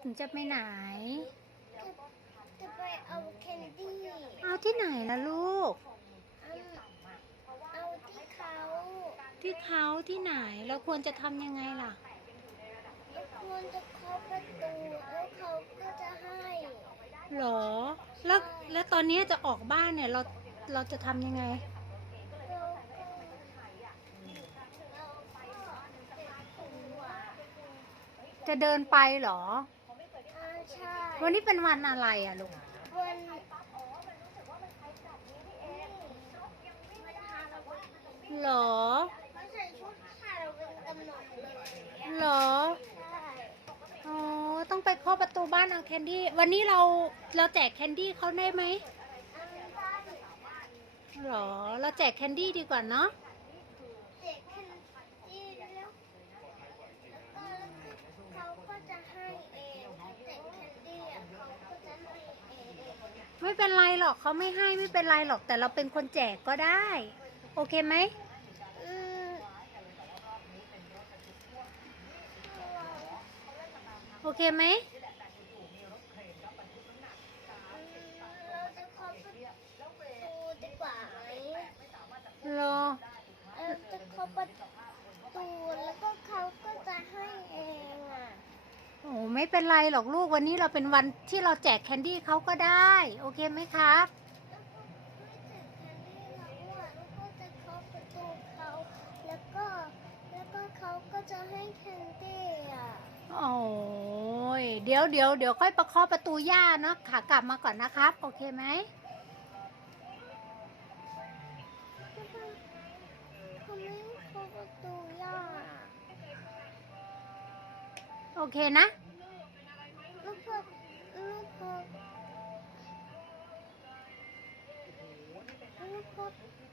หนูจะไปไหน จะจะไปเอาแคนดี้เอาที่ไหนล่ะลูก อืมเอาที่เขาที่เขาที่ไหนเราควรจะทำยังไงล่ะ แล้วควรจะเคาะประตูแล้วเขาก็จะให้หรอ แล้วแล้วตอนนี้จะออกบ้านเนี่ยเราเราจะทำยังไง เราก็เราก็เป็นตัว จะเดินไปเหรออ่า ใช่วันนี้เป็นวันอะไรอะลูกวันหรอเขาใส่ชุดขาวเป็นกำหนดเลยหรอใช่อ๋อต้องไปเคาะประตูบ้านเอาแคนดี้ วันนี้เราเราแจกแคนดี้เขาได้ไหมอันได้หรอ เราแจกแคนดี้ดีกว่าเนาะ เด็กแคนดี้แล้วแล้วก็เขาก็จะให้เองเด็กแคนดี้อะเขาก็จะให้เอง ไม่เป็นไรหรอกเขาไม่ให้ไม่เป็นไรหรอกแต่เราเป็นคนแจกก็ได้ โอเคไหมโอเคไหม เราจะเคาะประตูดีกว่าไหม รอ เราจะเคาะประตูแล้วก็เขาก็จะให้เองอะ โอ้ ไม่เป็นไรหรอกลูกวันนี้เราเป็นวันที่เราแจกแคนดี้เขาก็ได้ โอเคไหมครับแล้วก็ไม่ถึงแคนดี้แล้วอะแล้วก็จะเคาะประตูเขาแล้วก็แล้วก็เขาก็จะให้แคนดี้อะ โอ้ย เดี๋ยวเดี๋ยวเดี๋ยวค่อยประเคาะประตูย่าเนาะขากลับมาก่อนนะครับ โอเคไหมเขาไม่เคาะประตูย่า โอเคนะ ก็แล้วก็